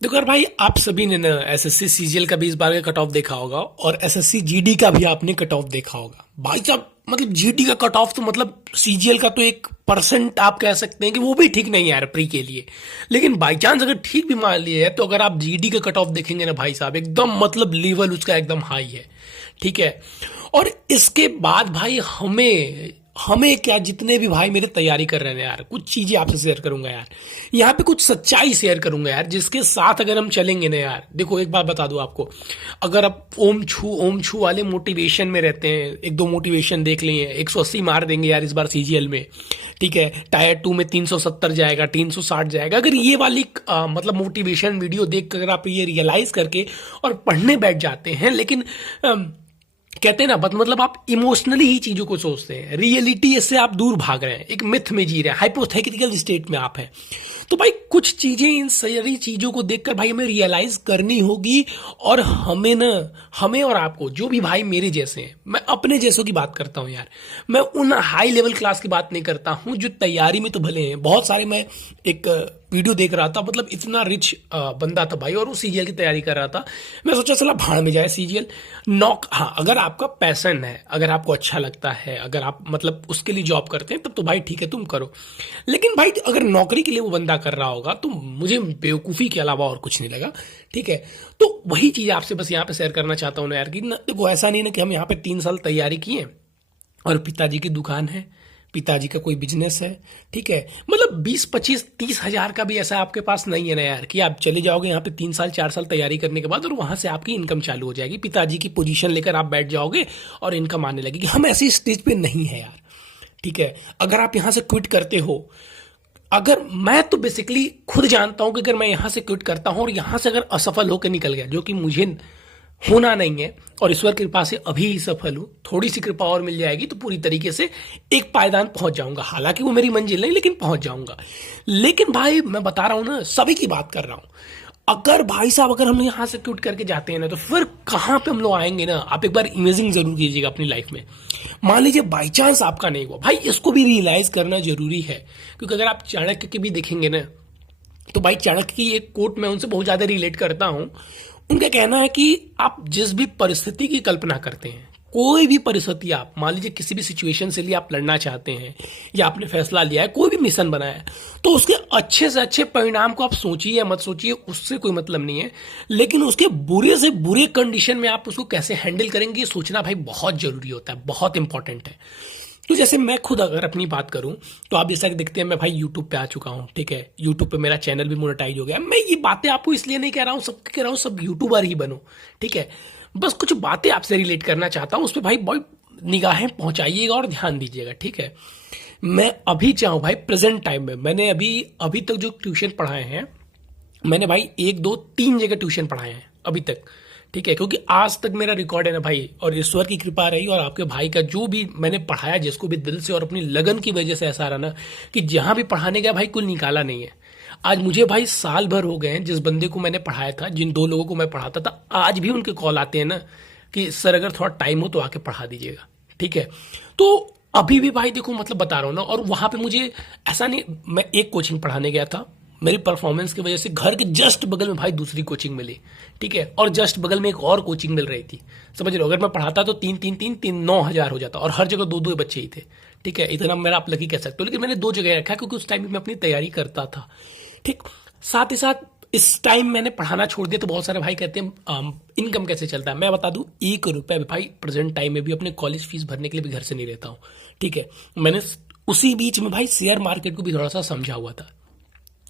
देखो यार भाई, आप सभी ने ना एसएससी सीजीएल का भी इस बार का कट ऑफ देखा होगा और एसएससी जीडी का भी आपने कट ऑफ देखा होगा। भाई साहब मतलब जीडी का कट ऑफ तो मतलब सीजीएल का तो 1% आप कह सकते हैं कि वो भी ठीक नहीं है यार प्री के लिए। लेकिन बाई चांस अगर ठीक भी मान लिए है तो अगर आप जीडी का कट ऑफ देखेंगे ना भाई साहब, एकदम मतलब लेवल उसका एकदम हाई है। ठीक है। और इसके बाद भाई हमें हमें क्या, जितने भी भाई मेरे तैयारी कर रहे हैं यार, कुछ चीजें आपसे शेयर करूंगा यार। यहाँ पे कुछ सच्चाई शेयर करूंगा यार, जिसके साथ अगर हम चलेंगे ना यार। देखो एक बात बता दूं आपको, अगर आप ओम छू वाले मोटिवेशन में रहते हैं, एक दो मोटिवेशन देख लिए 180 मार देंगे यार इस बार सीजीएल में। ठीक है, टायर 2 में 370 जाएगा, 360 जाएगा। अगर ये वाली मतलब मोटिवेशन वीडियो देख कर अगर आप ये रियलाइज करके और पढ़ने बैठ जाते हैं, लेकिन कहते हैं ना मतलब आप इमोशनली ही चीजों को सोचते हैं, रियलिटी से आप दूर भाग रहे हैं, एक मिथ में जी रहे हैं, हाइपोथेटिकल स्टेट में आप हैं। तो भाई कुछ चीजें, इन सारी चीजों को देखकर भाई हमें रियलाइज करनी होगी। और हमें ना, हमें और आपको, जो भी भाई मेरे जैसे हैं, मैं अपने जैसों की बात करता हूं यार, मैं उन हाई लेवल क्लास की बात नहीं करता हूं जो तैयारी में तो भले हैं बहुत सारे। मैं एक वीडियो देख रहा था, मतलब इतना रिच बंदा था भाई और वो सीजीएल की तैयारी कर रहा था। मैं सोचा चला भाड़ में जाए सीजीएल नॉक। हाँ, अगर आपका पैशन है, अगर आपको अच्छा लगता है, अगर आप मतलब उसके लिए जॉब करते हैं, तब तो भाई ठीक है तुम करो। लेकिन भाई अगर नौकरी के लिए वो बंदा कर रहा होगा तो मुझे बेवकूफ़ी के अलावा और कुछ नहीं लगा। ठीक है। तो वही चीज़ आपसे बस यहाँ पे शेयर करना चाहता हूँ ना यार, कि ना देखो ऐसा नहीं ना कि हम यहाँ पे 3 साल तैयारी किए और पिताजी की दुकान है, पिताजी का कोई बिजनेस है। ठीक है, मतलब 20 25 30 हजार का भी ऐसा आपके पास नहीं है ना यार, कि आप चले जाओगे यहाँ पे 3 साल 4 साल तैयारी करने के बाद और वहां से आपकी इनकम चालू हो जाएगी, पिताजी की पोजीशन लेकर आप बैठ जाओगे और इनकम आने लगेगी। हम ऐसी स्टेज पे नहीं है यार। ठीक है, अगर आप यहां से क्विट करते हो, अगर मैं तो बेसिकली खुद जानता हूं कि अगर मैं यहां से क्विट करता हूं और यहां से अगर असफल होकर निकल गया, जो कि मुझे होना नहीं है और ईश्वर की कृपा से अभी ही सफल हूं, थोड़ी सी कृपा और मिल जाएगी तो पूरी तरीके से एक पायदान पहुंच जाऊंगा। हालांकि वो मेरी मंजिल नहीं, लेकिन पहुंच जाऊंगा। लेकिन भाई मैं बता रहा हूं ना, सभी की बात कर रहा हूं। अगर भाई साहब अगर हम यहां से क्विट करके जाते हैं ना, तो फिर कहां पे हम लोग आएंगे ना, आप एक बार इमेजिंग जरूर कीजिएगा अपनी लाइफ में। मान लीजिए बाई चांस आपका नहीं हुआ, भाई इसको भी रियलाइज करना जरूरी है। क्योंकि अगर आप चाणक्य के भी देखेंगे ना, तो भाई चाणक्य की एक कोट मैं उनसे बहुत ज्यादा रिलेट करता हूं। उनका कहना है कि आप जिस भी परिस्थिति की कल्पना करते हैं, कोई भी परिस्थिति, आप मान लीजिए किसी भी सिचुएशन से लिए आप लड़ना चाहते हैं या आपने फैसला लिया है, कोई भी मिशन बनाया है, तो उसके अच्छे से अच्छे परिणाम को आप सोचिए या मत सोचिए, उससे कोई मतलब नहीं है। लेकिन उसके बुरे से बुरे कंडीशन में आप उसको कैसे हैंडल करेंगे, ये सोचना भाई बहुत जरूरी होता है, बहुत इंपॉर्टेंट है। तो जैसे मैं खुद अगर अपनी बात करूं, तो आप जैसा कि देखते हैं मैं भाई यूट्यूब पे आ चुका हूं। ठीक है, यूट्यूब पे मेरा चैनल भी मोनेटाइज हो गया। मैं ये बातें आपको इसलिए नहीं कह रहा हूं, सबके कह रहा हूं सब यूट्यूबर ही बनो। ठीक है, बस कुछ बातें आपसे रिलेट करना चाहता हूं, उस पर भाई बहुत निगाहें पहुंचाइएगा और ध्यान दीजिएगा। ठीक है, मैं अभी चाहूँ भाई प्रेजेंट टाइम में, मैंने अभी अभी तक जो ट्यूशन पढ़ाए हैं, मैंने भाई 1 2 3 जगह ट्यूशन पढ़ाए हैं अभी तक। ठीक है, क्योंकि आज तक मेरा रिकॉर्ड है ना भाई, और ईश्वर की कृपा रही और आपके भाई का जो भी मैंने पढ़ाया, जिसको भी दिल से और अपनी लगन की वजह से ऐसा रहा ना, कि जहां भी पढ़ाने गया भाई कुल निकाला नहीं है। आज मुझे भाई साल भर हो गए हैं, जिस बंदे को मैंने पढ़ाया था, जिन 2 लोगों को मैं पढ़ाता था, आज भी उनके कॉल आते हैं ना कि सर अगर थोड़ा टाइम हो तो आके पढ़ा दीजिएगा। ठीक है, तो अभी भी भाई देखो मतलब बता रहा हूँ ना, और वहां पे मुझे ऐसा नहीं, मैं एक कोचिंग पढ़ाने गया था, मेरी परफॉर्मेंस की वजह से घर के जस्ट बगल में भाई दूसरी कोचिंग मिली। ठीक है, और जस्ट बगल में एक और कोचिंग मिल रही थी। समझ रहे हो, अगर मैं पढ़ाता तो 9 हजार हो जाता, और हर जगह 2 2 बच्चे ही थे। ठीक है, इतना मेरा आप लकी कह सकते हो, लेकिन मैंने 2 जगह रखा क्योंकि उस टाइम में मैं अपनी तैयारी करता था। ठीक, साथ ही साथ इस टाइम मैंने पढ़ाना छोड़ दिया, तो बहुत सारे भाई कहते हैं इनकम कैसे चलता है। मैं बता दूं, 1 रुपए भाई प्रेजेंट टाइम में भी अपने कॉलेज फीस भरने के लिए भी घर से नहीं रहता हूँ। ठीक है, मैंने उसी बीच में भाई शेयर मार्केट को भी थोड़ा सा समझा हुआ था।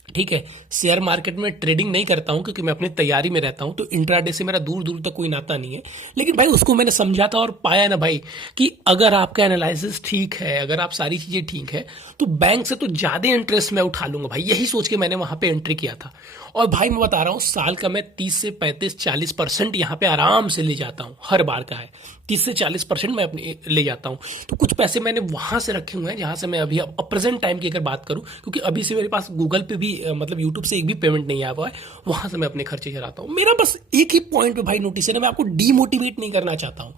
ठीक है, शेयर मार्केट में ट्रेडिंग नहीं करता हूं क्योंकि मैं अपनी तैयारी में रहता हूं, तो इंट्राडे से मेरा दूर दूर तक कोई नाता नहीं है। लेकिन भाई उसको मैंने समझा था और पाया ना भाई, कि अगर आपका एनालिसिस ठीक है, अगर आप सारी चीजें ठीक है, तो बैंक से तो ज्यादा इंटरेस्ट मैं उठा लूंगा भाई, यही सोच के मैंने वहां पे एंट्री किया था। और भाई मैं बता रहा हूँ, साल का मैं 30 से 35 40% यहाँ पे आराम से ले जाता हूँ, हर बार का है 30 से 40% मैं अपने ले जाता हूँ। तो कुछ पैसे मैंने वहां से रखे हुए हैं जहां से मैं अभी अब प्रेजेंट टाइम की अगर बात करूं, क्योंकि अभी से मेरे पास गूगल पे भी मतलब यूट्यूब से एक भी पेमेंट नहीं आया हुआ है, वहां से मैं अपने खर्चे चलाता हूं। मेरा बस एक ही पॉइंट पे भाई नोटिस है ना, मैं आपको डीमोटिवेट नहीं करना चाहता हूं,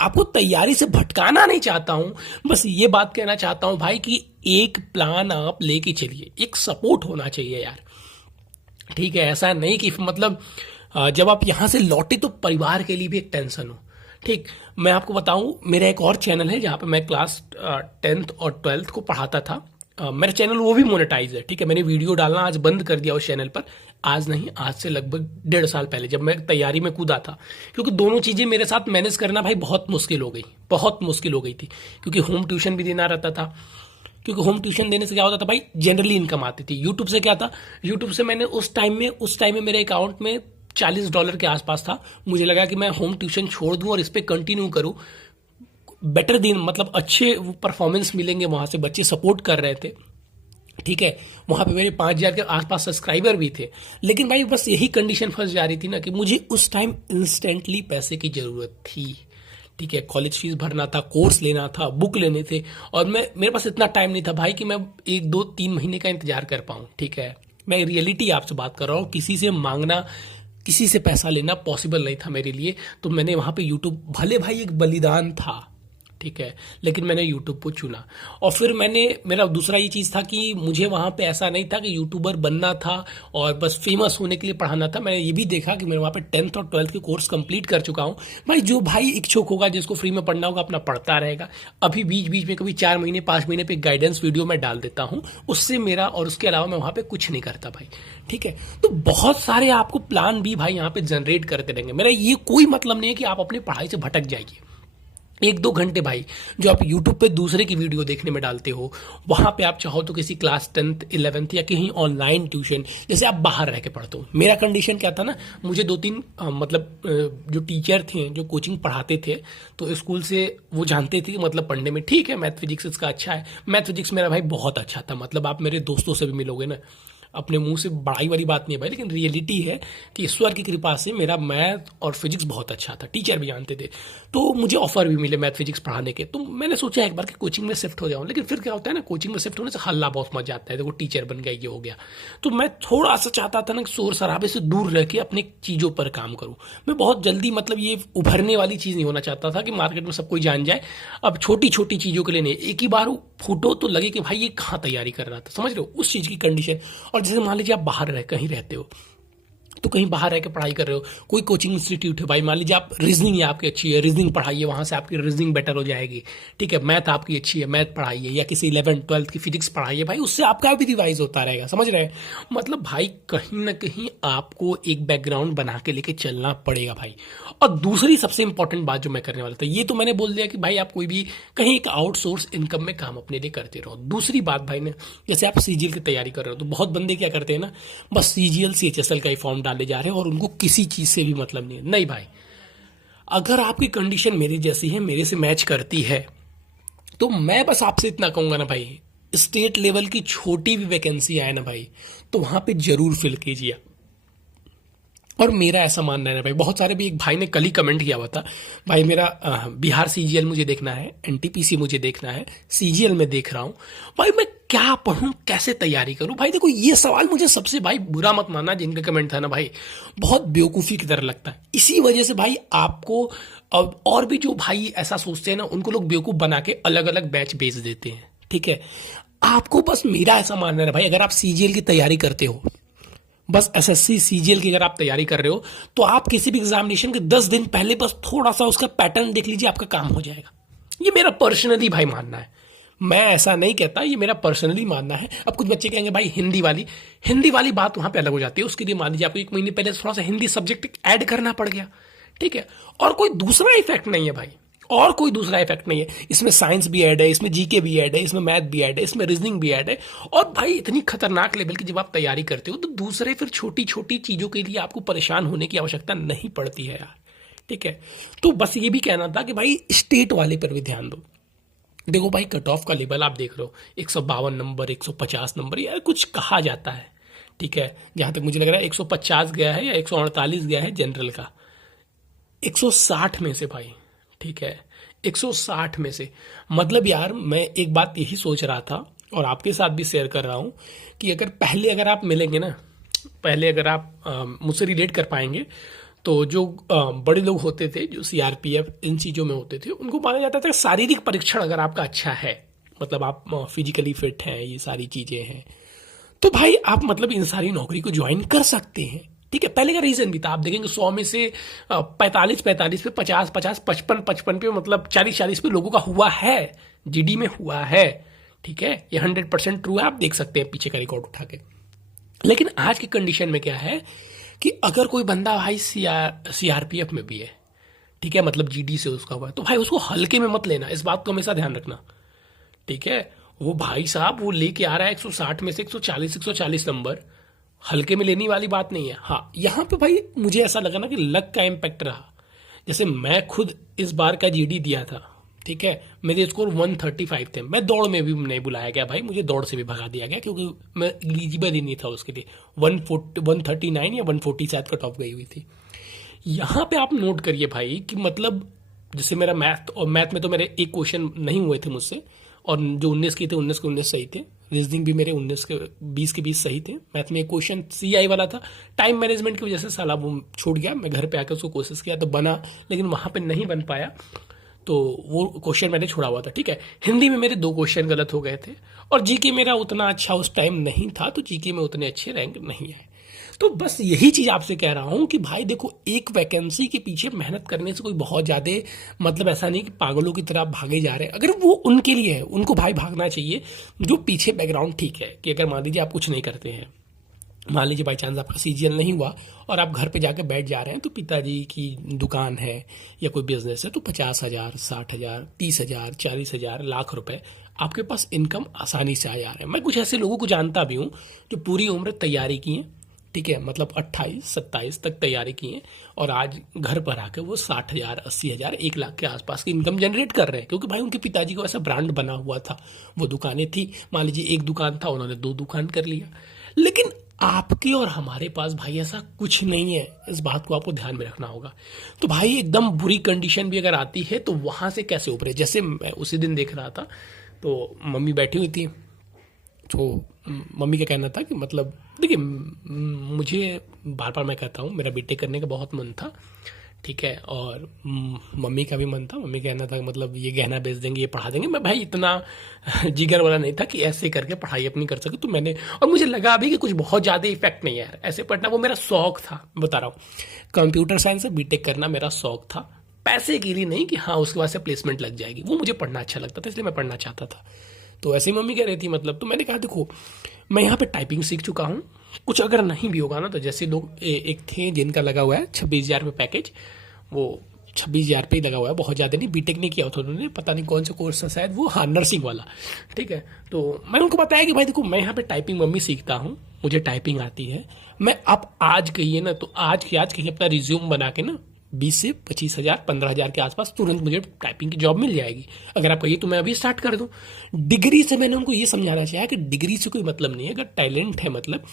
आपको तैयारी से भटकाना नहीं चाहता हूं, बस ये बात कहना चाहता हूं भाई कि एक प्लान आप लेके चलिए, एक सपोर्ट होना चाहिए यार। ठीक है, ऐसा नहीं कि मतलब जब आप यहाँ से लौटे तो परिवार के लिए भी एक टेंशन हो। ठीक, मैं आपको बताऊं, मेरा एक और चैनल है जहाँ पे मैं क्लास 10th और 12th को पढ़ाता था। मेरा चैनल वो भी मोनेटाइज है। ठीक है, मैंने वीडियो डालना आज बंद कर दिया उस चैनल पर। आज नहीं, आज से लगभग 1.5 साल पहले, जब मैं तैयारी में कूदा था। क्योंकि दोनों चीज़ें मेरे साथ मैनेज करना भाई बहुत मुश्किल हो गई, बहुत मुश्किल हो गई थी। क्योंकि होम ट्यूशन भी देना रहता था। क्योंकि होम ट्यूशन देने से क्या होता था भाई, जनरली इनकम आती थी। यूट्यूब से क्या था, यूट्यूब से मैंने उस टाइम में मेरे अकाउंट में $40 के आसपास था। मुझे लगा कि मैं होम ट्यूशन छोड़ दूं और इस पर कंटिन्यू करूं। बेटर दिन मतलब अच्छे परफॉर्मेंस मिलेंगे, वहां से बच्चे सपोर्ट कर रहे थे। ठीक है, वहां पे मेरे 5,000 के आसपास सब्सक्राइबर भी थे। लेकिन भाई बस यही कंडीशन फंस जा रही थी ना कि मुझे उस टाइम इंस्टेंटली पैसे की जरूरत थी। ठीक है, कॉलेज फीस भरना था, कोर्स लेना था, बुक लेने थे, और मेरे पास इतना टाइम नहीं था भाई कि मैं 1 2 3 महीने का इंतजार कर पाऊँ। ठीक है, मैं रियलिटी आपसे बात कर रहा हूँ। किसी से मांगना, किसी से पैसा लेना पॉसिबल नहीं था मेरे लिए। तो मैंने वहां पे यूट्यूब, भले भाई एक बलिदान था, ठीक है, लेकिन मैंने यूट्यूब को चुना। और फिर मेरा दूसरा ये चीज़ था कि मुझे वहाँ पे ऐसा नहीं था कि यूट्यूबर बनना था और बस फेमस होने के लिए पढ़ाना था। मैंने ये भी देखा कि मैं वहाँ पे 10th और 12th के कोर्स कंप्लीट कर चुका हूँ। भाई जो भाई इच्छुक होगा, जिसको फ्री में पढ़ना होगा, अपना पढ़ता रहेगा। अभी बीच बीच में कभी 4 महीने 5 महीने पे गाइडेंस वीडियो मैं डाल देता हूँ, उससे मेरा, और उसके अलावा मैं वहाँ पे कुछ नहीं करता भाई। ठीक है, तो बहुत सारे आपको प्लान भी भाई यहाँ पे जनरेट करते रहेंगे। मेरा ये कोई मतलब नहीं है कि आप अपनी पढ़ाई से भटक जाइए। 1 2 घंटे भाई जो आप YouTube पे दूसरे की वीडियो देखने में डालते हो, वहां पे आप चाहो तो किसी क्लास 10th 11th या कहीं ऑनलाइन ट्यूशन, जैसे आप बाहर रह के पढ़ते हो। मेरा कंडीशन क्या था ना, मुझे 2 3 मतलब जो टीचर थे जो कोचिंग पढ़ाते थे, तो स्कूल से वो जानते थे कि मतलब पढ़ने में ठीक है, मैथ फिजिक्स इसका अच्छा है। मैथ फिजिक्स मेरा भाई बहुत अच्छा था। मतलब आप मेरे दोस्तों से भी मिलोगे ना, अपने मुंह से बड़ाई वाली बात नहीं है भाई, लेकिन रियलिटी है कि ईश्वर की कृपा से मेरा मैथ और फिजिक्स बहुत अच्छा था। टीचर भी जानते थे, तो मुझे ऑफर भी मिले मैथ फिजिक्स पढ़ाने के। तो मैंने सोचा एक बार कि कोचिंग में शिफ्ट हो जाऊं, लेकिन फिर क्या होता है ना, कोचिंग में शिफ्ट होने से हल्ला बहुत मच जाता है। देखो टीचर बन गया, ये हो गया। तो मैं थोड़ा सा चाहता था ना कि शोर शराबे से दूर रह के अपने चीज़ों पर काम करूं। मैं बहुत जल्दी, मतलब ये उभरने वाली चीज़ नहीं होना चाहता था कि मार्केट में सब कोई जान जाए। अब छोटी छोटी चीज़ों के लिए नहीं, एक ही बार फूटो तो लगे कि भाई ये कहाँ तैयारी कर रहा था, समझ रहे हो उस चीज़ की कंडीशन। और जैसे मान लीजिए आप बाहर कहीं रहते हो, तो कहीं बाहर रह के पढ़ाई कर रहे हो, कोई कोचिंग इंस्टीट्यूट है भाई, मान लीजिए आप रीजनिंग आपकी अच्छी है, रीजनिंग पढ़ाइए, वहां से आपकी रीजनिंग बेटर हो जाएगी। ठीक है, मैथ आपकी अच्छी है, मैथ पढ़ाइए, या किसी 11th 12th की फिजिक्स पढ़ाइए भाई, उससे आपका भी रिवाइज होता रहेगा। समझ रहे हैं, मतलब भाई कहीं ना कहीं आपको एक बैकग्राउंड बना के लेके चलना पड़ेगा भाई। और दूसरी सबसे इंपॉर्टेंट बात जो मैं करने वाला था, ये तो मैंने बोल दिया कि भाई आप कोई भी कहीं एक आउटसोर्स इनकम में काम अपने लिए करते रहो। दूसरी बात भाई ने, जैसे आप सीजीएल की तैयारी कर रहे हो, तो बहुत बंदे क्या करते हैं ना, बस सीजीएल सीएचएसएल का ही फॉर्म डाले जा रहे हैं और उनको किसी चीज से भी मतलब नहीं है। नहीं भाई, अगर आपकी कंडीशन मेरी जैसी है, मेरे से मैच करती है, तो मैं बस आपसे इतना कहूंगा ना भाई, स्टेट लेवल की छोटी भी वैकेंसी आए ना भाई, तो वहां पे जरूर फिल कीजिए। और मेरा ऐसा मानना है ना भाई, बहुत सारे भी, एक भाई ने कल ही कमेंट किया हुआ था, भाई मेरा बिहार सीजीएल मुझे देखना है, एनटीपीसी मुझे देखना है, सीजीएल में देख रहा हूं भाई, मैं क्या पढ़ूं, कैसे तैयारी करूं। भाई देखो, ये सवाल मुझे सबसे, भाई बुरा मत मानना जिनका कमेंट था ना भाई, बहुत बेवकूफ़ी की तरह लगता है। इसी वजह से भाई आपको, और भी जो भाई ऐसा सोचते हैं ना, उनको लोग बेवकूफ़ बना के अलग अलग बैच भेज देते हैं। ठीक है, आपको बस, मेरा ऐसा मानना है भाई, अगर आप सीजीएल की तैयारी करते हो, बस एसएससी सीजीएल की अगर आप तैयारी कर रहे हो, तो आप किसी भी एग्जामिनेशन के 10 दिन पहले बस थोड़ा सा उसका पैटर्न देख लीजिए, आपका काम हो जाएगा। ये मेरा पर्सनली भाई मानना है, मैं ऐसा नहीं कहता, ये मेरा पर्सनली मानना है। अब कुछ बच्चे कहेंगे भाई हिंदी वाली बात वहां पे अलग हो जाती है। उसके लिए मान लीजिए आपको 1 महीने पहले थोड़ा सा हिंदी सब्जेक्ट ऐड करना पड़ गया, ठीक है, और कोई दूसरा इफेक्ट नहीं है भाई, और कोई दूसरा इफेक्ट नहीं है। इसमें साइंस भी ऐड है, इसमें जीके भी ऐड है, इसमें मैथ भी ऐड है, इसमें रीजनिंग भी ऐड है। और भाई इतनी खतरनाक लेवल की जब आप तैयारी करते हो, तो दूसरे फिर छोटी छोटी चीजों के लिए आपको परेशान होने की आवश्यकता नहीं पड़ती है यार। ठीक है, तो बस ये भी कहना था कि भाई स्टेट वाले पर भी ध्यान दो। देखो भाई, कट ऑफ का लेवल आप देख रहे हो, 152 नंबर, 150 नंबर, यार कुछ कहा जाता है। ठीक है, जहां तक मुझे लग रहा है 150 गया है या 148 गया है जनरल का, 160 में से भाई। ठीक है, 160 में से, मतलब यार मैं एक बात यही सोच रहा था और आपके साथ भी शेयर कर रहा हूं कि अगर आप मिलेंगे ना, पहले अगर आप मुझसे रिलेट कर पाएंगे, तो जो बड़े लोग होते थे, जो सीआरपीएफ इन चीज़ों में होते थे, उनको माना जाता था शारीरिक परीक्षण अगर आपका अच्छा है, मतलब आप फिजिकली फिट हैं, ये सारी चीज़ें हैं, तो भाई आप मतलब इन सारी नौकरी को ज्वाइन कर सकते हैं। ठीक है, पहले का रीजन भी था, आप देखेंगे 100 में से 45 पे, 50 55 पे, मतलब 40 पे लोगों का हुआ है, जीडी में हुआ है। ठीक है, ये 100% ट्रू है, आप देख सकते हैं पीछे का रिकॉर्ड उठा के। लेकिन आज की कंडीशन में क्या है कि अगर कोई बंदा भाई सीआरपीएफ में भी है, ठीक है, मतलब जीडी से उसका हुआ है, तो भाई उसको हल्के में मत लेना, इस बात को हमेशा ध्यान रखना। ठीक है, वो भाई साहब वो लेके आ रहा है 160 में से 140 नंबर, हल्के में लेने वाली बात नहीं है। हाँ, यहाँ पे भाई मुझे ऐसा लगा ना कि लक का इम्पैक्ट रहा। जैसे मैं खुद इस बार का जीडी दिया था, ठीक है, मेरे स्कोर 135 थे, मैं दौड़ में भी नहीं बुलाया गया भाई, मुझे दौड़ से भी भगा दिया गया क्योंकि मैं एलिजिबल ही नहीं था उसके लिए। 139 या 140 शायद कट ऑफ गई हुई थी। यहाँ पे आप नोट करिए भाई कि मतलब जैसे मेरा मैथ में तो मेरे एक क्वेश्चन नहीं हुए थे मुझसे, और जो 19 के थे 19 के 19 सही थे, रीजनिंग भी मेरे 19 के 20 सही थे, मैथ में एक क्वेश्चन सीआई वाला था, टाइम मैनेजमेंट की वजह से साला वो छूट गया, मैं घर पे आकर उसको कोशिश किया तो बना, लेकिन वहां पे नहीं बन पाया, तो वो क्वेश्चन मैंने छोड़ा हुआ था। ठीक है, हिंदी में मेरे 2 क्वेश्चन गलत हो गए थे, और जीके मेरा उतना अच्छा उस टाइम नहीं था, तो जीके में उतने अच्छे रैंक नहीं आए। तो बस यही चीज आपसे कह रहा हूं कि भाई देखो, एक वैकेंसी के पीछे मेहनत करने से कोई बहुत ज्यादा मतलब ऐसा नहीं कि पागलों की तरह भागे जा रहे हैं। अगर वो उनके लिए है, उनको भाई भागना चाहिए जो पीछे बैकग्राउंड ठीक है, कि अगर मान लीजिए आप कुछ नहीं करते हैं, मान लीजिए बाई चांस आपका सीजीएल नहीं हुआ और आप घर पे जाके बैठ जा रहे हैं, तो पिताजी की दुकान है या कोई बिजनेस है, तो 50,000, 60,000, 30,000, 40,000, लाख रुपए आपके पास इनकम आसानी से आ जा रहे हैं। मैं कुछ ऐसे लोगों को जानता भी हूँ जो पूरी उम्र तैयारी की है, ठीक है, मतलब 28-27 तक तैयारी की है, और आज घर पर आके वो 60,000, 80,000, 1 लाख के आसपास की इनकम जनरेट कर रहे हैं, क्योंकि भाई उनके पिताजी को ऐसा ब्रांड बना हुआ था, वो दुकानें थी, मान लीजिए 1 दुकान था, उन्होंने 2 दुकान कर लिया। लेकिन आपके और हमारे पास भाई ऐसा कुछ नहीं है, इस बात को आपको ध्यान में रखना होगा। तो भाई एकदम बुरी कंडीशन भी अगर आती है तो वहां से कैसे उभरे। जैसे मैं उसी दिन देख रहा था, तो मम्मी बैठी हुई थी, तो मम्मी का कहना था कि मतलब देखिए, मुझे बार बार मैं कहता हूँ मेरा बीटेक करने का बहुत मन था, ठीक है, और मम्मी का भी मन था। मम्मी कहना था कि मतलब ये गहना बेच देंगे, ये पढ़ा देंगे। मैं भाई इतना जिगर वाला नहीं था कि ऐसे करके पढ़ाई अपनी कर सके, तो मैंने, और मुझे लगा अभी कि कुछ बहुत ज़्यादा इफेक्ट नहीं है यार ऐसे पढ़ना, वो मेरा शौक था, बता रहा हूँ। कंप्यूटर साइंस से बीटेक करना मेरा शौक था, पैसे के लिए नहीं कि हाँ उसके बाद से प्लेसमेंट लग जाएगी, वो मुझे पढ़ना अच्छा लगता था, इसलिए मैं पढ़ना चाहता था। तो ऐसे ही मम्मी कह रही थी मतलब, तो मैंने कहा देखो, मैं यहाँ पे टाइपिंग सीख चुका हूँ, कुछ अगर नहीं भी होगा ना, तो जैसे लोग एक थे जिनका लगा हुआ है 26,000 पे पैकेज, वो 26,000 पे ही लगा हुआ है, बहुत ज़्यादा नहीं, बीटेक नहीं किया था उन्होंने, पता नहीं कौन सा कोर्स था शायद वो, हाँ नर्सिंग वाला। ठीक है, तो मैंने उनको बताया कि भाई देखो, मैं यहाँ पे टाइपिंग मम्मी सीखता हूँ, मुझे टाइपिंग आती है, मैं आप आज कहिए ना, तो आज कहीं अपना रिज्यूम बना के ना 20 से 25,000, 15,000 के आसपास तुरंत मुझे टाइपिंग की जॉब मिल जाएगी। अगर आप कहिए तो मैं अभी स्टार्ट कर दूं। डिग्री से मैंने उनको ये समझाना चाहा कि डिग्री से कोई मतलब नहीं है, अगर टैलेंट है मतलब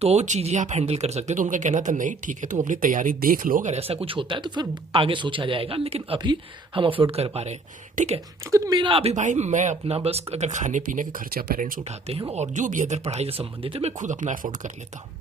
तो चीज़ें आप हैंडल कर सकते हैं। तो उनका कहना था नहीं ठीक है, तुम अपनी तैयारी देख लो, अगर ऐसा कुछ होता है तो फिर आगे सोचा जाएगा, लेकिन अभी हम अफोर्ड कर पा रहे हैं। ठीक है, क्योंकि मेरा अभी भाई, मैं अपना बस अगर खाने पीने का खर्चा पेरेंट्स उठाते हैं, और जो भी अदर पढ़ाई से संबंधित है मैं खुद अपना अफोर्ड कर लेता हूँ।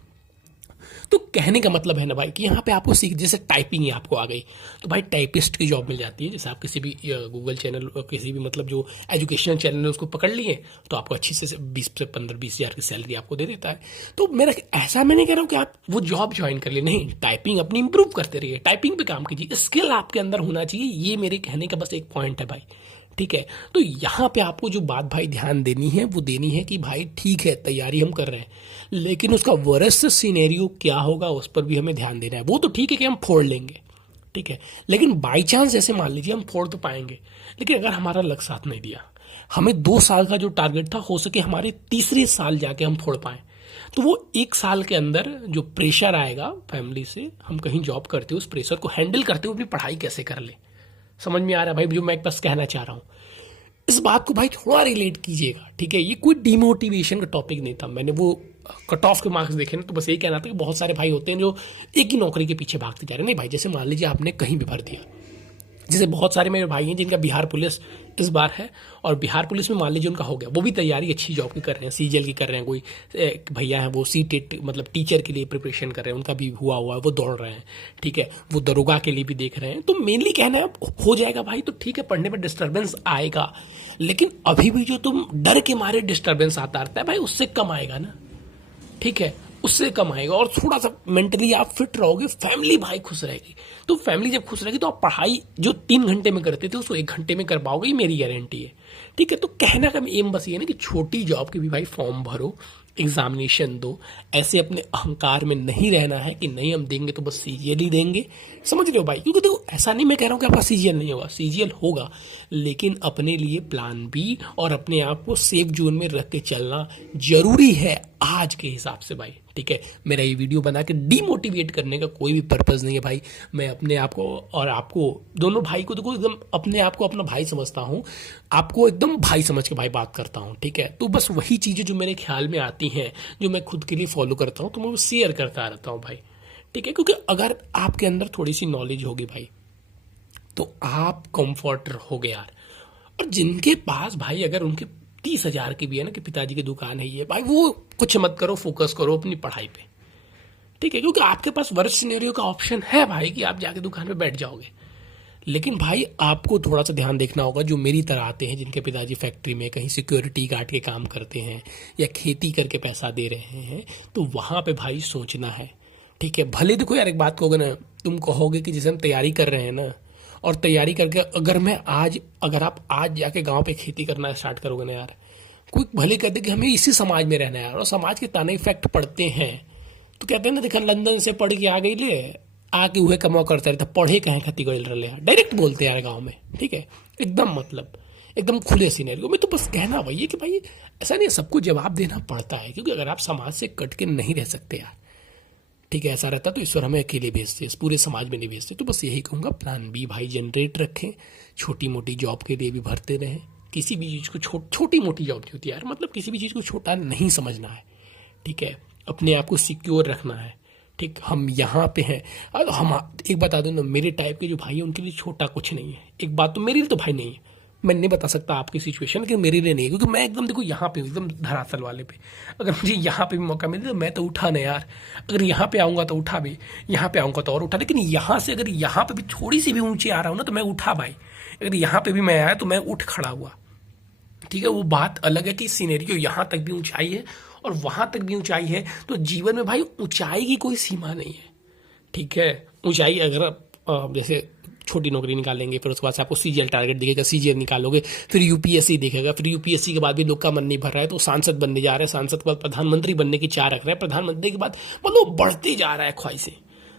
तो कहने का मतलब है ना भाई कि यहाँ पे आपको सीख, जैसे टाइपिंग ही आपको आ गई तो भाई टाइपिस्ट की जॉब मिल जाती है। जैसे आप किसी भी गूगल चैनल, किसी भी मतलब जो एजुकेशनल चैनल है उसको पकड़ लिए, तो आपको अच्छी से 20 से 15-20,000 की सैलरी आपको दे देता है। तो मेरा ऐसा मैं नहीं कह रहा हूँ कि आप वो जॉब ज्वाइन कर लिए, नहीं, टाइपिंग अपनी इंप्रूव करते रहिए, टाइपिंग पे काम कीजिए, स्किल आपके अंदर होना चाहिए। ये मेरे कहने का बस एक पॉइंट है भाई। ठीक है, तो यहाँ पे आपको जो बात भाई ध्यान देनी है वो देनी है कि भाई ठीक है तैयारी हम कर रहे हैं, लेकिन उसका वर्स्ट सिनेरियो क्या होगा उस पर भी हमें ध्यान देना है। वो तो ठीक है कि हम फोड़ लेंगे, ठीक है, लेकिन बाई चांस जैसे मान लीजिए हम फोड़ तो पाएंगे, लेकिन अगर हमारा लक साथ नहीं दिया, हमें 2 साल का जो टारगेट था, हो सके हमारे तीसरे साल जाके हम फोड़ पाए, तो वो 1 साल के अंदर जो प्रेशर आएगा फैमिली से, हम कहीं जॉब करते हो, उस प्रेशर को हैंडल करते हुए अपनी पढ़ाई कैसे कर ले। समझ में आ रहा है भाई जो मैं बस कहना चाह रहा हूँ। इस बात को भाई थोड़ा रिलेट कीजिएगा, ठीक है, ये कोई डिमोटिवेशन का टॉपिक नहीं था। मैंने वो कट ऑफ के मार्क्स देखे ना, तो बस यही कहना था कि बहुत सारे भाई होते हैं जो एक ही नौकरी के पीछे भागते जा रहे हैं। नहीं भाई, जैसे मान लीजिए आपने कहीं भी भर दिया, जैसे बहुत सारे मेरे भाई हैं जिनका बिहार पुलिस इस बार है, और बिहार पुलिस में मान लीजिए उनका हो गया, वो भी तैयारी अच्छी जॉब की कर रहे हैं, सीजीएल की कर रहे हैं। कोई भैया है वो सीटेट मतलब टीचर के लिए प्रिपरेशन कर रहे हैं, उनका भी हुआ हुआ है, वो दौड़ रहे हैं। ठीक है, वो दरोगा के लिए भी देख रहे हैं। तो मेनली कहना है हो जाएगा भाई, तो ठीक है, पढ़ने में डिस्टर्बेंस आएगा, लेकिन अभी भी जो तुम डर के मारे डिस्टर्बेंस आता रहता है भाई, उससे कम आएगा ना। ठीक है, उससे कम आएगा। और थोड़ा सा मेंटली आप फिट रहोगे, फैमिली भाई खुश रहेगी। तो फैमिली जब खुश रहेगी तो आप पढ़ाई जो 3 घंटे में करते थे उसको 1 घंटे में कर पाओगे, ये मेरी गारंटी है। ठीक है, तो कहना का एम बस ये है ना कि छोटी जॉब के भी भाई फॉर्म भरो, एग्जामिनेशन दो। ऐसे अपने अहंकार में नहीं रहना है कि नहीं हम देंगे तो बस सीजीएल ही देंगे, समझ रहे हो भाई। क्योंकि देखो ऐसा नहीं मैं कह रहा हूँ कि आपका सीजीएल नहीं होगा, सीजीएल होगा, लेकिन अपने लिए प्लान बी और अपने आप को सेफ जोन में रख के चलना जरूरी है आज के हिसाब से भाई। ठीक है, मेरा ये वीडियो बना के डीमोटिवेट करने का कोई भी पर्पज़ नहीं है भाई। मैं अपने आप को और आपको दोनों भाई को देखो एकदम अपने आप को अपना भाई समझता हूँ, आपको एकदम भाई समझ के भाई बात करता हूँ। ठीक है, तो बस वही चीज़ें जो मेरे ख्याल में आती हैं, जो मैं खुद के लिए फॉलो करता हूँ, तो मैं वो शेयर करता रहता हूँ भाई। ठीक है, क्योंकि अगर आपके अंदर थोड़ी सी नॉलेज होगी भाई तो आप कंफर्टर हो गए यार। और जिनके पास भाई अगर उनके 30,000 की भी है ना कि पिताजी की दुकान है ये, भाई वो कुछ मत करो, फोकस करो अपनी पढ़ाई पे। ठीक है, क्योंकि आपके पास वर्स्ट सिनेरियो का ऑप्शन है भाई कि आप जाके दुकान पे बैठ जाओगे। लेकिन भाई आपको थोड़ा सा ध्यान देखना होगा, जो मेरी तरह आते हैं जिनके पिताजी फैक्ट्री में कहीं सिक्योरिटी गार्ड के काम करते हैं या खेती करके पैसा दे रहे हैं, तो वहां पे भाई सोचना है। ठीक है, भले देखो यार एक बात कहोगे ना, तुम कहोगे कि जैसे हम तैयारी कर रहे हैं ना, और तैयारी करके अगर आप आज जाके गांव पे खेती करना स्टार्ट करोगे ना यार, कोई भले कहते कि हमें इसी समाज में रहना है यार, और समाज के ताने इफेक्ट पड़ते हैं। तो कहते हैं ना, देखा लंदन से पढ़ के आ गई ले, आके हुए कमा करता रहता, पढ़े कहीं खती गई रहे यार, डायरेक्ट बोलते हैं यार गाँव में। ठीक है, एकदम मतलब एकदम खुले सिनेरियो में। तो बस कहना वही है कि भाई ऐसा नहीं सबको जवाब देना पड़ता है, क्योंकि अगर आप समाज से कट के नहीं रह सकते यार, ठीक है, ऐसा रहता तो ईश्वर हमें अकेले भेजते, इस पूरे समाज में नहीं भेजते। तो बस यही कहूँगा, प्लान बी भाई जनरेट रखें, छोटी मोटी जॉब के लिए भी भरते रहें। किसी भी चीज़ को छोटी मोटी जॉब नहीं होती यार, मतलब किसी भी चीज़ को छोटा नहीं समझना है। ठीक है, अपने आप को सिक्योर रखना है। ठीक, हम यहाँ पे हैं। और हम एक बता दो ना, मेरे टाइप के जो भाई हैं उनके लिए छोटा कुछ नहीं है। एक बात तो मेरे लिए तो भाई नहीं है, मैं नहीं बता सकता आपकी सिचुएशन कि मेरे लिए नहीं है, क्योंकि मैं एकदम देखो यहाँ पे एकदम धरातल वाले पे। अगर मुझे यहाँ पे भी मौका मिले तो मैं तो उठा नहीं यार, अगर यहाँ पे आऊँगा तो उठा भी, यहाँ पे आऊँगा तो और उठा। लेकिन यहाँ से अगर यहाँ पे भी थोड़ी सी भी ऊंचे आ रहा हूँ ना तो मैं उठा भाई। अगर यहाँ पे भी मैं आया तो मैं उठ खड़ा हुआ। ठीक है, वो बात अलग है कि सिनेरियो यहाँ तक भी ऊंचाई है और वहां तक भी ऊंचाई है। तो जीवन में भाई ऊंचाई की कोई सीमा नहीं है। ठीक है, ऊंचाई अगर जैसे छोटी नौकरी निकालेंगे, फिर उसके बाद से आपको सीजीएल टारगेट दिखेगा, सीजीएल निकालोगे, फिर यूपीएससी दिखेगा, फिर यूपीएससी के बाद भी लोग का मन नहीं भर रहा है तो सांसद बनने जा रहे हैं, सांसद के बाद प्रधानमंत्री बनने की चाह रख रहे हैं, प्रधानमंत्री के बाद मतलब बढ़ते जा रहा है ख्वाहिशें,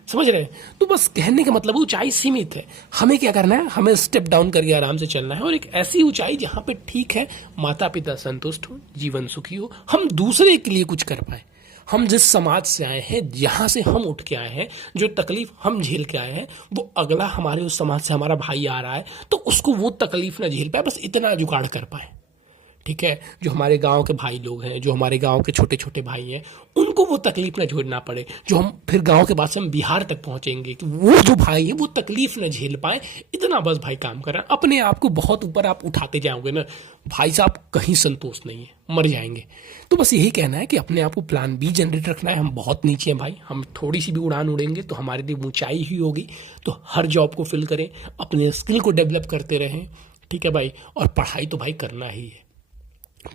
समझ रहे हैं। तो बस कहने का मतलब ऊंचाई सीमित है, हमें क्या करना है, हमें स्टेप डाउन करके आराम से चलना है। और एक ऐसी ऊंचाई जहां पे ठीक है माता पिता संतुष्ट हो, जीवन सुखी हो, हम दूसरे के लिए कुछ कर पाए। हम जिस समाज से आए हैं, जहां से हम उठ के आए हैं, जो तकलीफ हम झेल के आए हैं, वो अगला हमारे उस समाज से हमारा भाई आ रहा है तो उसको वो तकलीफ ना झेल पाए, बस इतना जुगाड़ कर पाए। ठीक है, जो हमारे गांव के भाई लोग हैं, जो हमारे गांव के छोटे छोटे भाई हैं, उनको वो तकलीफ ना झेलना पड़े। जो हम फिर गांव के बाद से हम बिहार तक पहुंचेंगे कि वो जो भाई है वो तकलीफ ना झेल पाए, इतना बस भाई काम करना। अपने आप को बहुत ऊपर आप उठाते जाओगे ना भाई साहब, कहीं संतोष नहीं है, मर जाएंगे। तो बस यही कहना है कि अपने आप को प्लान बी जनरेट रखना है। हम बहुत नीचे हैं भाई, हम थोड़ी सी भी उड़ान उड़ेंगे तो हमारे लिए ऊंचाई ही होगी। तो हर जॉब को फिल करें, अपने स्किल को डेवलप करते रहें। ठीक है भाई, और पढ़ाई तो भाई करना ही है।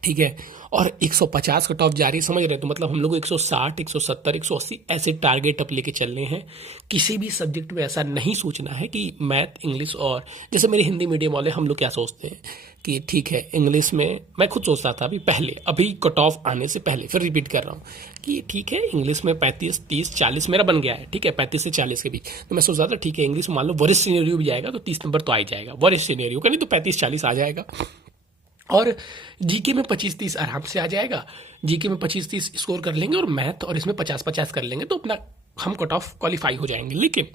ठीक है, और 150 कट ऑफ जा रही है, समझ रहे हैं, तो मतलब हम लोग को 160, 170, 180 ऐसे टारगेट अप लेके चलने हैं। किसी भी सब्जेक्ट में ऐसा नहीं सोचना है कि मैथ, इंग्लिश, और जैसे मेरे हिंदी मीडियम वाले हम लोग क्या सोचते हैं कि ठीक है इंग्लिश में, मैं खुद सोचता था अभी कट ऑफ आने से पहले, फिर रिपीट कर रहा हूँ कि ठीक है इंग्लिश में 35, 30, 40 मेरा बन गया है। ठीक है, 35 से 40 के बीच। तो मैं सोचता था ठीक है इंग्लिश में मान लो वरिष्ठ सिनेरियो भी जाएगा तो 30 नंबर तो आ ही जाएगा, वरिष्ठ सिनेरियो का नहीं तो 35-40 आ जाएगा। और जीके में 25-30 आराम से आ जाएगा, जीके में 25-30 स्कोर कर लेंगे और मैथ और इसमें 50-50 कर लेंगे तो अपना हम कट ऑफ क्वालिफाई हो जाएंगे। लेकिन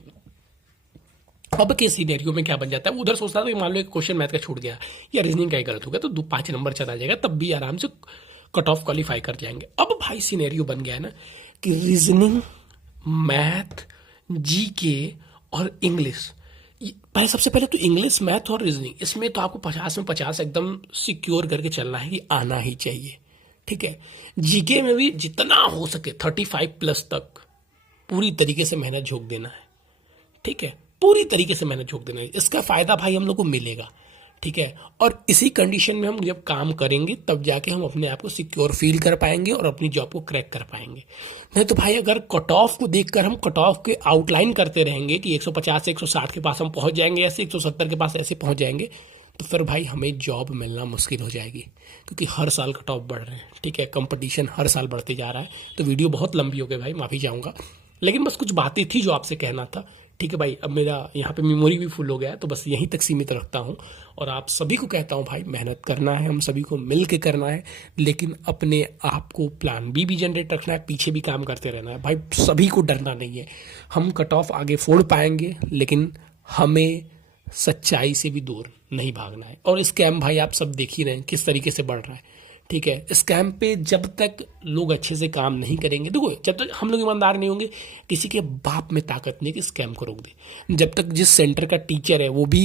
अब के सिनेरियो में क्या बन जाता है, उधर सोचता था मान लो एक क्वेश्चन मैथ का छूट गया या रीजनिंग का ही गलत हो गया तो 5 नंबर चला जाएगा, तब भी आराम से कट ऑफ क्वालिफाई कर जाएंगे। अब भाई सिनेरियो बन गया है ना कि रीजनिंग, मैथ, जीके और इंग्लिश, भाई सबसे पहले तो इंग्लिश, मैथ और रीजनिंग, इसमें तो आपको 50 में 50 एकदम सिक्योर करके चलना है कि आना ही चाहिए। ठीक है, जीके में भी जितना हो सके 35+ तक पूरी तरीके से मेहनत झोंक देना है। ठीक है, पूरी तरीके से मेहनत झोंक देना है, इसका फायदा भाई हम लोग को मिलेगा। ठीक है। और इसी कंडीशन में हम जब काम करेंगे तब जाके हम अपने आप को सिक्योर फील कर पाएंगे और अपनी जॉब को क्रैक कर पाएंगे। नहीं तो भाई अगर कट ऑफ को देखकर हम कट ऑफ के आउटलाइन करते रहेंगे कि 150 से 160 के पास हम पहुंच जाएंगे, ऐसे 170 के पास ऐसे पहुंच जाएंगे, तो फिर भाई हमें जॉब मिलना मुश्किल हो जाएगी, क्योंकि हर साल कट ऑफ बढ़ रहे हैं। ठीक है, कंपटीशन हर साल बढ़ते जा रहा है। तो वीडियो बहुत लंबी हो गई भाई, माफ़ी चाहूँगा, लेकिन बस कुछ बातें थी जो आपसे कहना था। ठीक है भाई, अब मेरा यहाँ पे मेमोरी भी फुल हो गया है, तो बस यहीं तक सीमित रखता हूँ। और आप सभी को कहता हूँ भाई, मेहनत करना है, हम सभी को मिल के करना है, लेकिन अपने आप को प्लान बी भी जनरेट रखना है, पीछे भी काम करते रहना है भाई। सभी को डरना नहीं है। हम कट ऑफ आगे फोड़ पाएंगे, लेकिन हमें सच्चाई से भी दूर नहीं भागना है। और स्कैम भाई आप सब देख ही रहे हैं किस तरीके से बढ़ रहा है। ठीक है, स्कैम पे जब तक लोग अच्छे से काम नहीं करेंगे, देखो जब तक हम लोग ईमानदार नहीं होंगे, किसी के बाप में ताकत नहीं कि स्कैम को रोक दे। जब तक जिस सेंटर का टीचर है वो भी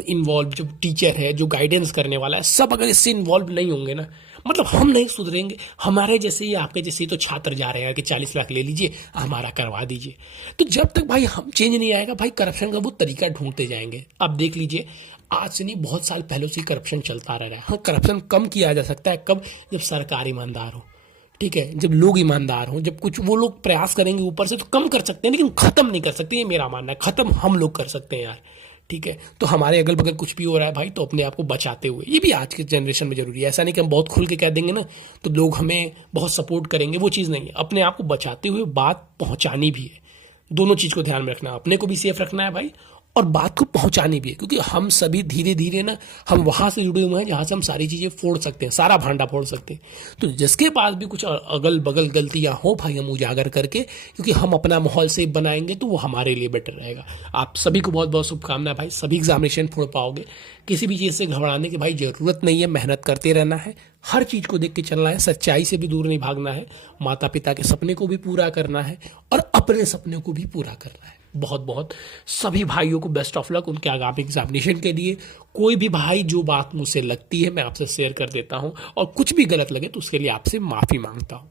इन्वॉल्व, जो टीचर है, जो गाइडेंस करने वाला है, सब अगर इससे इन्वॉल्व नहीं होंगे ना, मतलब हम नहीं सुधरेंगे। हमारे जैसे ही आपके जैसे ही तो छात्र जा रहे हैं कि 40 लाख ले लीजिए, हमारा करवा दीजिए। तो जब तक भाई हम चेंज नहीं आएगा भाई, करप्शन का वो तरीका ढूंढते जाएंगे। आप देख लीजिए, आज से नहीं बहुत साल पहले से करप्शन चलता रह रहा है। हाँ, करप्शन कम किया जा सकता है कब? जब सरकार ईमानदार हो। ठीक है, जब लोग ईमानदार हों, जब कुछ वो लोग प्रयास करेंगे ऊपर से, तो कम कर सकते हैं, लेकिन खत्म नहीं कर सकते। ये मेरा मानना है, खत्म हम लोग कर सकते हैं यार। ठीक है, तो हमारे अगल बगल कुछ भी हो रहा है भाई, तो अपने आप को बचाते हुए, ये भी आज के जनरेशन में जरूरी है। ऐसा नहीं कि हम बहुत खुल के कह देंगे ना तो लोग हमें बहुत सपोर्ट करेंगे, वो चीज़ नहीं है। अपने आप को बचाते हुए बात पहुंचानी भी है। दोनों चीज़ को ध्यान में रखना है, अपने को भी सेफ रखना है भाई, और बात को पहुंचानी भी है, क्योंकि हम सभी धीरे धीरे ना, हम वहां से जुड़े हुए हैं जहां से हम सारी चीजें फोड़ सकते हैं, सारा भांडा फोड़ सकते हैं। तो जिसके पास भी कुछ अगल बगल गलतियां हो भाई, हम उजागर करके, क्योंकि हम अपना माहौल सेफ बनाएंगे तो वो हमारे लिए बेटर रहेगा। आप सभी को बहुत बहुत शुभकामनाएं भाई, सभी एग्जामिनेशन फोड़ पाओगे। किसी भी चीज़ से घबराने की भाई जरूरत नहीं है, मेहनत करते रहना है, हर चीज़ को देख के चलना है, सच्चाई से भी दूर नहीं भागना है, माता पिता के सपने को भी पूरा करना है और अपने सपने को भी पूरा करना है। बहुत बहुत सभी भाइयों को बेस्ट ऑफ लक उनके आगामी एग्जामिनेशन के लिए। कोई भी भाई जो बात मुझसे लगती है मैं आपसे शेयर कर देता हूं, और कुछ भी गलत लगे तो उसके लिए आपसे माफ़ी मांगता हूं।